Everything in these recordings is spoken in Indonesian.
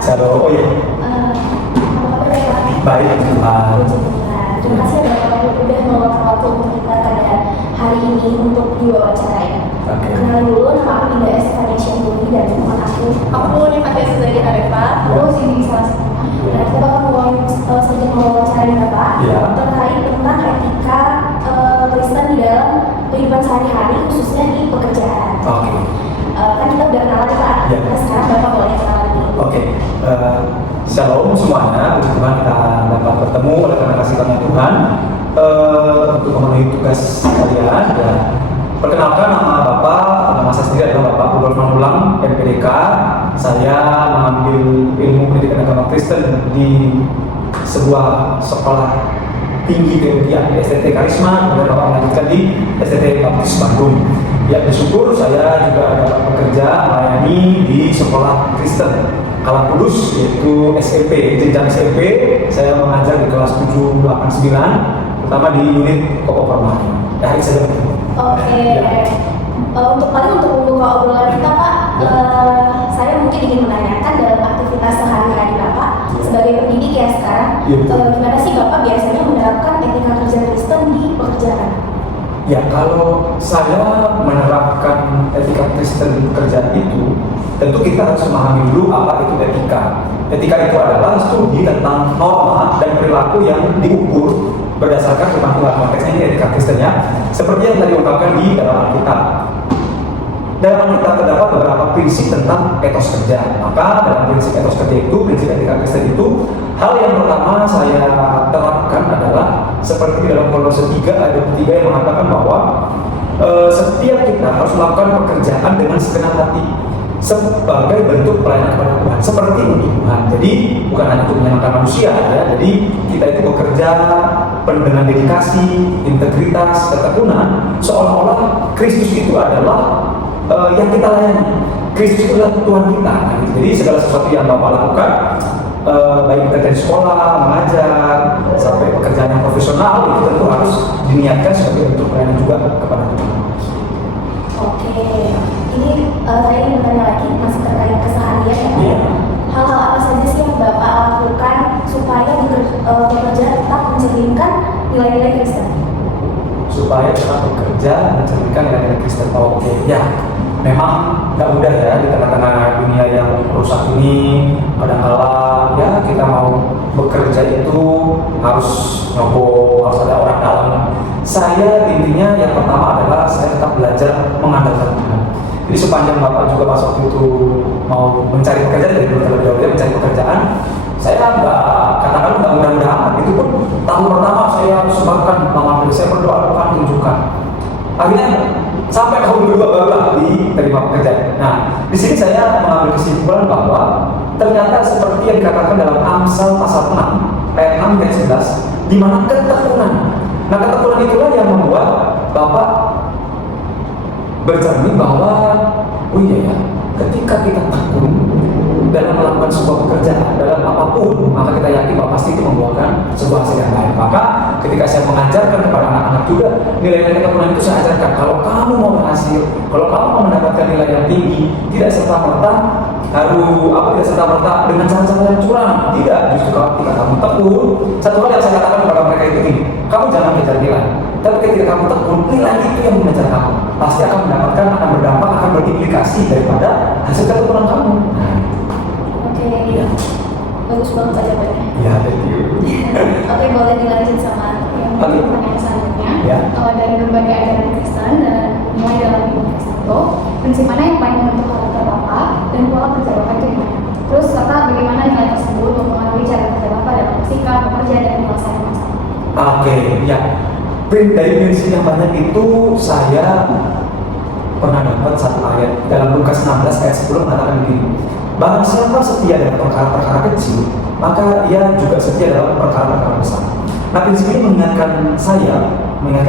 Halo, oh ya, Apa kabar ya Pak? baik Tuhan. Terima kasih ya Bapak udah meluangkan waktu untuk kita pada hari ini untuk diwawancarai. Oke. Kenalin dulu, nama aku Indah Estefanisia Bumi dan teman aku nih Fatia Suzari Arefa. Aku sini salah satunya. Dan kita bakal sedikit mewawancarai Bapak Ya. terkait tentang etika Kristen di dalam kehidupan sehari-hari, khususnya di pekerjaan. Oke. Kan kita udah kenalan Pak. Ya. Nah, sekarang Bapak boleh kenalan dulu. Oke. Shalom semuanya. Puji Tuhan kita dapat bertemu oleh karena kasih karunia Tuhan untuk memenuhi tugas kalian. Dan perkenalkan, nama saya sendiri adalah Bapak Rudolf Manulang, MPDK. Saya mengambil ilmu pendidikan agama Kristen di sebuah sekolah tinggi kemudian di STT Karisma, kemudian Bapak melanjutkan di STT Baptis Bandung. Ya, bersyukur saya juga dapat bekerja melayani di sekolah Kristen Kalang Kudus, yaitu SMP, jenjang SMP. Saya mengajar di kelas 7, 8, 9, terutama di unit Koko Permai. Ya, hari saja. Oke. Untuk membuka obrolan kita Pak, saya mungkin ingin menanyakan dalam aktivitas sehari-hari Bapak sebagai pendidik ya sekarang, gimana sih Bapak biasanya menerapkan etika kerja Kristen di pekerjaan? Ya, kalau saya menerapkan etika Kristen di pekerjaan itu, tentu kita harus memahami dulu apa itu etika. Etika itu adalah studi tentang norma dan perilaku yang diukur berdasarkan firman Tuhan. Konteksnya ini etika Kristennya, seperti yang tadi diungkapkan di dalam Alkitab. Dalam Alkitab terdapat beberapa prinsip tentang etos kerja. Maka dalam prinsip etos kerja itu, prinsip etika Kristen itu, hal yang pertama saya terapkan adalah seperti di dalam Kolose 3 ayat 3 yang mengatakan bahwa setiap kita harus melakukan pekerjaan dengan segenap hati sebagai bentuk pelayanan kepada Tuhan, seperti untuk Tuhan. Jadi bukan hanya untuk menyenangkan manusia ya. Jadi kita itu bekerja penuh dengan dedikasi, integritas, ketekunan, seolah-olah Kristus itu adalah yang kita layani. Kristus itu adalah Tuhan kita. Jadi segala sesuatu yang Bapak lakukan, baik bekerja di sekolah, mengajar, sampai pekerjaan yang profesional, itu tentu harus diniatkan sebagai bentuk pelayanan juga kepada Tuhan. Oke, ini saya ingin bertanya lagi masih terkait keseharian ya Pak. Iya. Hal-hal apa saja sih yang Bapak lakukan supaya bekerja tetap mencerminkan nilai-nilai Kristen? Supaya tetap bekerja mencerminkan nilai-nilai Kristen. Oke, ya. Memang nggak mudah ya di tengah-tengah dunia yang rusak ini. Kadang-kala ya kita mau bekerja itu harus nyobok, harus ada orang dalam. Saya intinya yang pertama adalah saya tetap belajar mengandalkan Tuhan. Jadi sepanjang Bapak juga pas waktu itu mau mencari pekerjaan, dari dulu terlebih dahulu mencari pekerjaan, saya nggak mudah-mudahan amat. Itu pun tahun pertama saya sebabkan mengambil, saya berdoa Tuhan tunjukkan. Akhirnya sampai tahun kedua barulah diterima pekerjaan. Nah, di sini saya mengambil kesimpulan bahwa ternyata seperti yang dikatakan dalam Amsal pasal 6 ayat 6 dan 11, di mana ketekunan. Nah, ketekunan itulah yang membuat Bapak bercermin bahwa oh iya ya, ketika kita tekun dalam melakukan sebuah pekerjaan, dalam apapun, maka kita yakin bahwa pasti itu membuahkan sebuah hasil yang baik. Maka ketika saya mengajarkan kepada anak-anak juga, nilai-nilai ketekunan itu saya ajarkan. Kalau kamu mau berhasil, kalau kamu mau mendapatkan nilai yang tinggi, tidak serta-merta tidak serta-merta dengan cara-cara yang curang. Tidak, justru ketika kamu tekun, satu hal yang saya katakan kepada mereka itu ini, kamu jangan mengejar nilai. Tapi ketika kamu tekun, nilai itu yang mengejar kamu. Pasti akan mendapatkan, akan berdampak, akan berimplikasi daripada hasil ketekunan kamu. Oke, bagus banget Pak jawabannya. Ya, thank you. Oke, boleh dilanjut sama yang pertanyaan selanjutnya. Ya. Dari berbagai ajaran Kristen dan mulai dalam hidup Kristen itu, prinsip mana yang paling membentuk karakter Bapak dan pola kerja Bapak itu gimana? Terus serta bagaimana nilai tersebut untuk mengaruhi cara kerja Bapak dalam bersikap, bekerja dan menyelesaikan masalah? Oke, ya. Dari prinsip yang banyak itu saya pernah dapat satu ayat dalam Lukas 16 ayat 10 mengatakan begini. Barang siapa setia dalam perkara-perkara kecil, maka ia juga setia dalam perkara-perkara besar. Nah, prinsip ini mengingatkan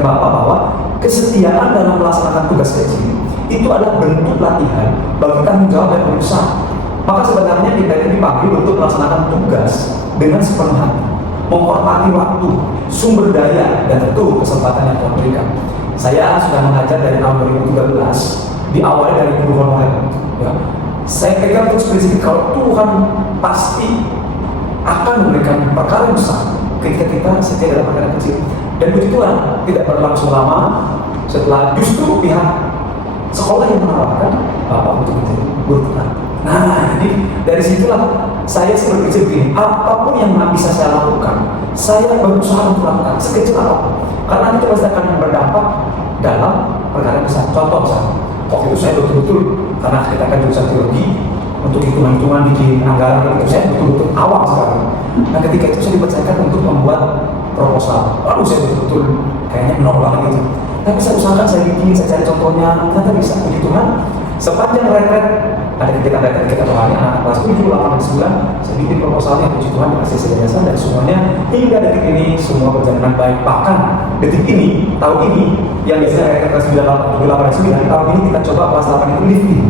Bapak bahwa kesetiaan dalam melaksanakan tugas kecil itu adalah bentuk latihan bagi tanggung jawab yang besar. Maka sebenarnya kita ini dipanggil untuk melaksanakan tugas dengan sepenuh hati, menghormati waktu, sumber daya, dan tentu kesempatan yang Tuhan berikan. Saya sudah mengajar dari tahun 2013, diawali dari guru honorer. Ya. saya pegang terus prinsip kalau Tuhan pasti akan memberikan perkara yang besar ketika kita setia dalam perkara kecil. Dan puji Tuhan tidak berlangsung lama setelah justru pihak sekolah yang menawarkan Bapak untuk menjadi guru Tuhan. Nah, jadi dari situlah saya berpikir begini, apapun yang bisa saya lakukan, saya berusaha untuk lakukan sekecil apapun, karena itu pasti akan berdampak dalam perkara besar. Contoh misalnya, waktu itu saya betul-betul, karena kita kan jurusan teologi, untuk hitungan-hitungan bikin anggaran itu saya betul-betul awam sekali. Nah, ketika itu saya dipercayakan untuk membuat proposal, lalu saya betul-betul kayaknya menolak gitu. Tapi saya usahakan, saya bikin, saya cari contohnya, ternyata bisa. Puji Tuhan, sepanjang retret, ada kegiatan-kegiatan kita rohani anak kelas 7, 8, dan 9, saya bikin proposalnya, puji Tuhan dikasih sejajasan, dan semuanya hingga detik ini semua berjalan dengan baik. Bahkan detik ini, tahun ini, yang biasanya retret kelas 9, 8, dan 9, tahun ini kita coba kelas 8 itu lifting.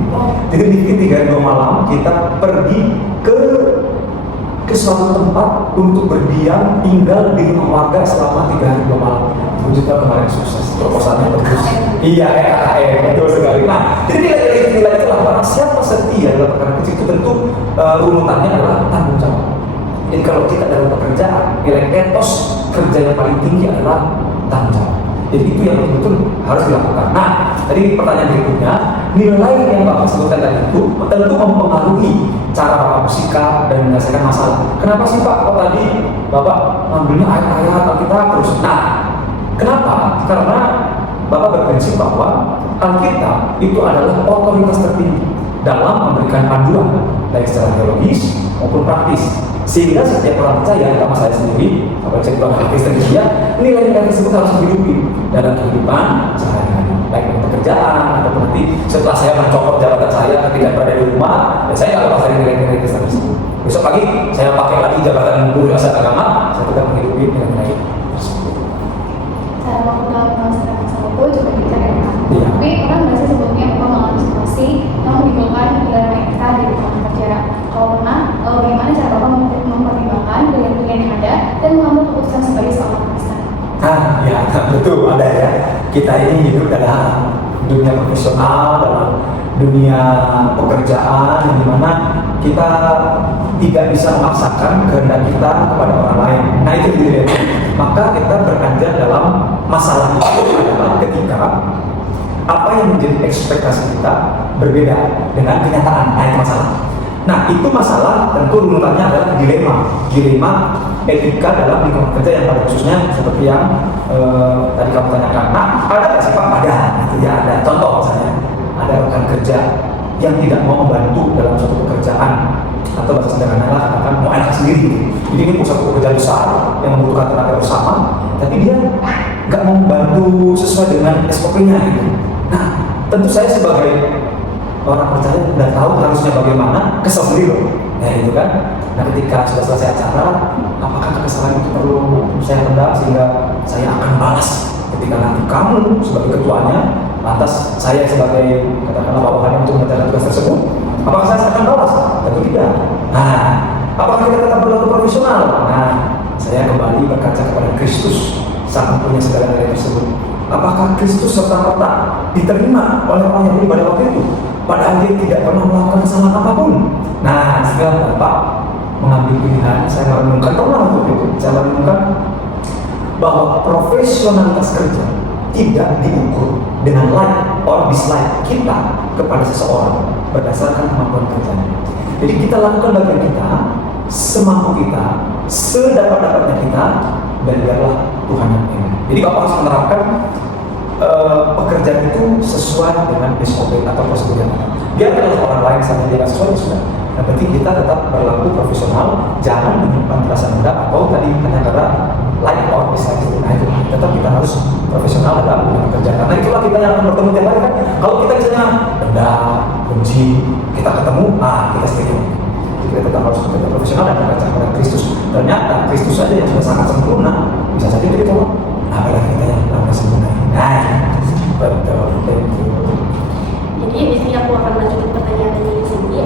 Jadi lifting 3 hari 2 malam, kita pergi ke suatu tempat untuk berdiam, tinggal di rumah warga selama 3 hari 2 malam. Puji Tuhan kemarin sukses, proposalnya bagus. Iya, KKN, betul sekali. Nah, jadi nilai itu lah, siapa setia dalam perkara kecil itu tentu runutannya adalah tanggung jawab. Jadi kalau kita dalam pekerjaan, nilai etos kerja yang paling tinggi adalah tanggung jawab. Jadi itu yang betul-betul harus dilakukan. Nah, tadi pertanyaan berikutnya, nilai yang Bapak sebutkan tadi itu tentu mempengaruhi cara Bapak bersikap dan menyelesaikan masalah. Kenapa sih Pak? Kok tadi Bapak ngambilnya ayat-ayat Alkitab terus? Nah, kenapa? Karena Bapak berprinsip bahwa Alkitab itu adalah otoritas tertinggi dalam memberikan panduan baik secara teologis maupun praktis. Sehingga setiap orang percaya, terutama saya sendiri, apa saya juga Kristen dia, nilai-nilai tersebut harus dihidupi dalam kehidupan sehari-hari, baik dalam pekerjaan ataupun nanti setelah saya mencopot jabatan saya ketika berada di rumah, dan saya nggak lepas dari nilai-nilai Kristen tersebut. Besok pagi saya pakai lagi jabatan guru dasar agama, saya tetap menghidupi nilai-nilai tersebut. Cara menggunakan masyarakat itu juga bisa kayak Iya. Tapi pernah nggak sih sebelumnya Bapak mengalami situasi yang menimbulkan nilai etika di lingkungan kerja? Kalau pernah, bagaimana cara Bapak mempertimbangkan pilihan-pilihan yang ada dan mengambil keputusan sebagai seorang Kristen? Ya, betul ada ya. Kita ini hidup dalam dunia profesional, dalam dunia pekerjaan, yang dimana kita tidak bisa memaksakan kehendak kita kepada orang lain. Nah itu dia. Maka kita beranjak dalam masalah itu adalah ketika apa yang menjadi ekspektasi kita berbeda dengan kenyataan. Nah itu masalah. Nah itu masalah tentu runutannya adalah dilema etika dalam lingkungan kerja yang pada khususnya seperti yang tadi kamu tanyakan. Nah ada nggak sih Pak? Ada, itu ya ada. Contoh misalnya ada rekan kerja yang tidak mau membantu dalam suatu pekerjaan atau bahasa sederhana katakan mau enak sendiri. Jadi ini suatu pekerjaan besar yang membutuhkan tenaga bersama, tapi dia nggak mau membantu sesuai dengan SOP-nya gitu. Nah tentu saya sebagai orang percaya udah tahu harusnya bagaimana, kesal sendiri loh. Nah itu kan. Nah ketika sudah selesai acara, apakah kekesalan itu perlu saya pendam sehingga saya akan balas ketika nanti kamu sebagai ketuanya, lantas saya sebagai katakanlah bawahannya untuk menjalankan tugas tersebut, apakah saya akan balas? Tentu tidak. Nah, apakah kita tetap berlaku profesional? Nah, saya kembali berkaca kepada Kristus, sang punya segala nilai tersebut. Apakah Kristus serta-merta diterima oleh orang Yahudi pada waktu itu? Padahal dia tidak pernah melakukan kesalahan apapun. Nah, sekarang Bapak mengambil pilihan, saya merenungkan, pernah waktu itu, saya merenungkan bahwa profesionalitas kerja tidak diukur dengan like or dislike kita kepada seseorang berdasarkan kemampuan kerjanya. Jadi kita lakukan bagian kita, semampu kita, sedapat-dapatnya kita, dan biarlah Tuhan yang menilai. Jadi Bapak harus menerapkan pekerjaan itu sesuai dengan SOP atau prosedur yang ada. Biar kalau orang lain saja tidak sesuai, sudah. Yang penting kita tetap berlaku profesional, jangan menyimpan rasa dendam atau tadi kata-kata like or dislike itu. Nah itu tetap kita harus profesional dalam pekerjaan. Karena itulah kita yang akan bertemu tiap hari kan. Kalau kita misalnya dendam, benci, kita ketemu, kita sedih. Kita tetap harus tetap profesional dan berkaca kepada Kristus. Ternyata Kristus saja yang sudah sangat sempurna bisa saja kita tolak. Apalagi kita yang belum sempurna. Nah, betul. Jadi di sini aku akan lanjutin pertanyaan dari sini.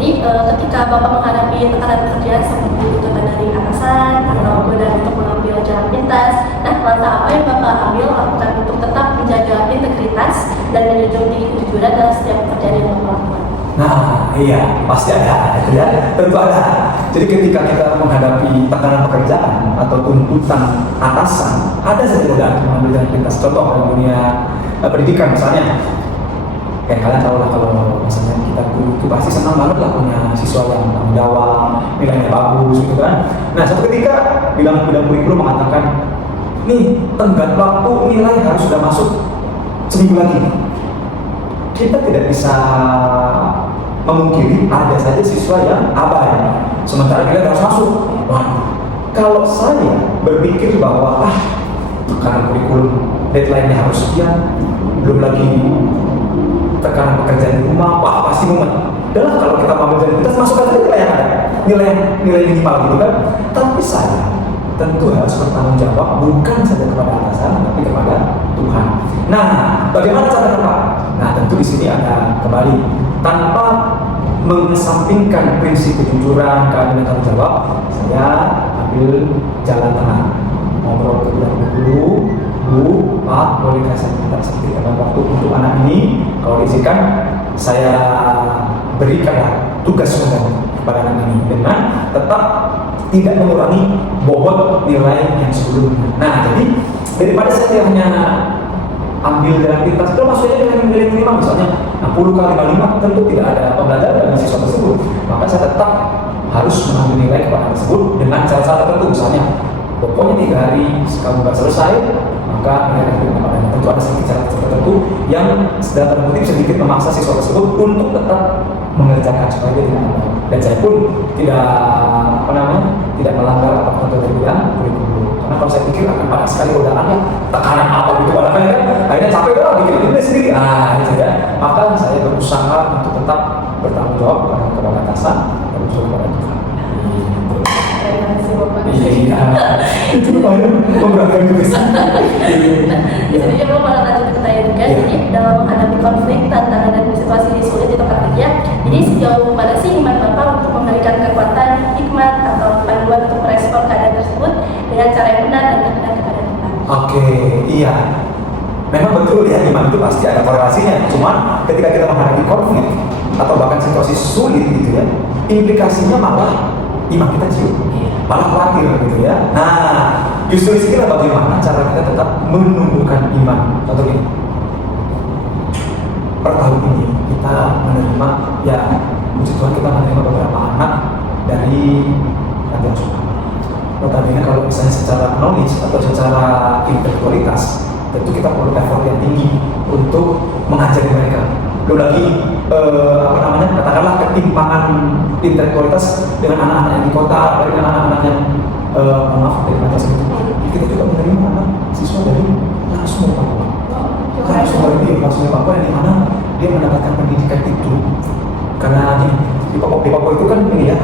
Jadi ketika Bapak menghadapi tekanan pekerjaan seperti tuntutan dari atasan atau godaan untuk mengambil jalan pintas, nah langkah apa yang Bapak ambil lakukan untuk tetap menjaga integritas dan menjunjung tinggi kejujuran dalam setiap pekerjaan yang Bapak lakukan? Nah, iya, pasti ada, gitu ya. Tentu ada. Jadi ketika kita menghadapi tekanan pekerjaan atau tuntutan atasan, ada saja godaan mengambil jalan pintas. Contoh dalam dunia pendidikan misalnya, kayak kalian tahu lah kalau misalnya kita guru itu pasti senang banget lah punya siswa yang tanggung jawab, nilainya bagus, gitu kan. Nah, suatu ketika bidang kurikulum mengatakan, nih tenggat waktu nilai harus sudah masuk seminggu lagi. Kita tidak bisa memungkiri ada saja siswa yang abai, sementara nilai harus masuk. Wah, kalau saya berpikir bahwa tekanan kurikulum deadline-nya harus sekian, belum lagi tekanan pekerjaan di rumah, pasti mumet. Adalah kalau kita mau menjadi pintas, masuk aja nilai yang ada, nilai minimal gitu kan. Tapi saya tentu harus bertanggung jawab bukan saja kepada atasan, tapi kepada Tuhan. Nah, bagaimana cara Pak? Nah, tentu di sini ada kembali tanpa mengesampingkan prinsip kejujuran, keadilan tanggung jawab, saya ambil jalan tengah, ngobrol ke guru, Bu, Pak, boleh saya minta sedikit waktu untuk anak ini? Kalau diizinkan, saya berikan tugas kepada anak ini dengan tetap tidak mengurangi bobot nilai yang sebelumnya. Nah, jadi daripada saya hanya ambil jalan pintas, itu maksudnya dengan nilai minimal misalnya 60 kali 55, tentu tidak ada pembelajaran dengan siswa tersebut. Maka saya tetap harus mengambil nilai kepada anak tersebut dengan cara tertentu, misalnya pokoknya 3 hari kamu nggak selesai, maka nilai kepadanya. Tentu ada sedikit cara tertentu yang dalam kutip sedikit memaksa siswa tersebut untuk tetap mengerjakan supaya dia tidak ada. Dan saya pun tidak melanggar apapun dari bidang kurikulum. Karena kalau saya pikir akan banyak sekali godaannya, tekanan apa gitu, kan akhirnya capek lah bikin ini sendiri. Itu ya. Maka saya berusaha untuk tetap bertanggung jawab kepada atasan dan juga kepada Tuhan. Terima kasih Bapak. Iya, itu memberatkan juga sih. Di sini juga malah lanjut ke saya juga. Jadi dalam menghadapi konflik, tantangan dan situasi sulit di tempat kerja, jadi sejauh mana sih iman Bapak untuk memberikan kekuatan, hikmat atau panduan untuk merespon keadaan tersebut dengan cara yang benar dan berkenan kepada Tuhan? Oke, iya. Memang betul ya, iman itu pasti ada korelasinya. Cuman ketika kita menghadapi konflik atau bahkan situasi sulit gitu ya, implikasinya malah iman kita ciut, malah khawatir gitu ya. Nah, justru disinilah bagaimana cara kita tetap menumbuhkan iman. Contoh ini, per tahun ini kita menerima, ya puji Tuhan kita menerima beberapa anak dari panti asuhan. Notabene kalau misalnya secara knowledge atau secara intelektualitas, tentu kita perlu effort yang tinggi untuk mengajari mereka. Belum lagi katakanlah ketimpangan intelektualitas dengan anak-anak yang di kota, dengan anak-anak yang dari atas itu. Kita juga menerima anak siswa dari langsung dari Papua. Langsung dari Papua yang dimana dia mendapatkan pendidikan itu karena di Papua itu kan ini ya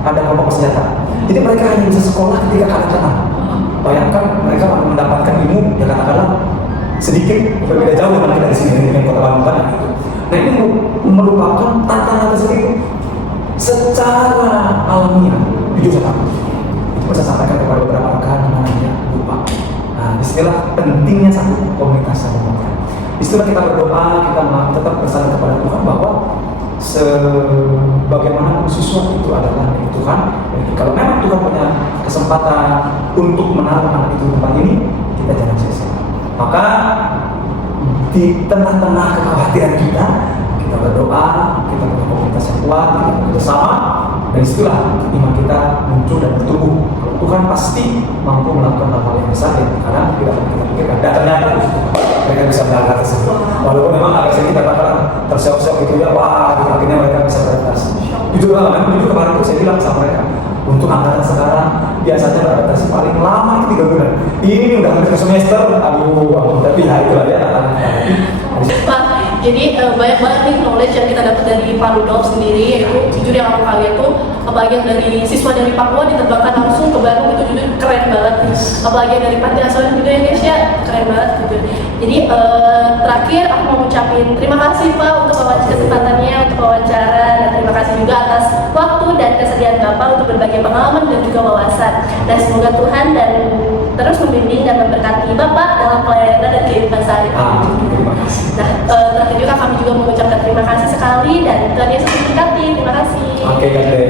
ada kelompok bersenjata. Jadi mereka hanya bisa sekolah ketika kanak-kanak. Bayangkan mereka mendapatkan ilmu ya katakanlah sedikit berbeda jauh dengan kita di sini dengan kota Bandung kan. Nah, ini merupakan tantangan tersendiri secara alamiah. Jujur saya sampaikan kepada beberapa rekan namanya lupa. Nah, disinilah pentingnya satu komunitas sahabat. Disitulah kita berdoa, kita tetap bersandar kepada Tuhan bahwa sebagaimana siswa itu adalah milik Tuhan. Jadi kalau memang Tuhan punya kesempatan untuk menaruh anak itu di tempat ini, kita jangan sia-sia. Maka di tengah-tengah kekhawatiran kita berdoa, kita punya komunitas yang kuat, kita bersama, dan disitulah iman kita muncul dan bertumbuh. Tuhan pasti mampu melakukan hal-hal yang besar yang kadang tidak pernah kita pikirkan. Dan ternyata mereka bisa melakukan tersebut. Walaupun memang agak sedikit katakan terseok-seok gitu ya, akhirnya mereka bisa beradaptasi. Jujur kemarin itu saya bilang sama mereka, untuk angkatan sekarang biasanya beradaptasi paling lama itu 3 bulan. Ini udah hampir semester, tapi ya itu ada Pak, jadi banyak banget nih knowledge yang kita dapat dari Pak Rudolf sendiri, yaitu jujur yang aku kaget tuh apalagi yang dari siswa dari Papua diterbangkan langsung ke Bandung, itu jujur keren banget. Apalagi yang dari panti asuhan juga ya guys ya, keren banget gitu. Jadi terakhir aku mau ucapin terima kasih Pak untuk kesempatannya, untuk wawancara, dan terima kasih juga atas waktu dan kesediaan Bapak untuk berbagi pengalaman dan juga wawasan. Dan semoga Tuhan dan terus membimbing dan memberkati Bapak dalam pelayanan dan kehidupan saya. Terima kasih. Nah, terakhir juga kami juga mengucapkan terima kasih sekali dan Tuhan Yesus memberkati. Terima kasih. Oke, Kak.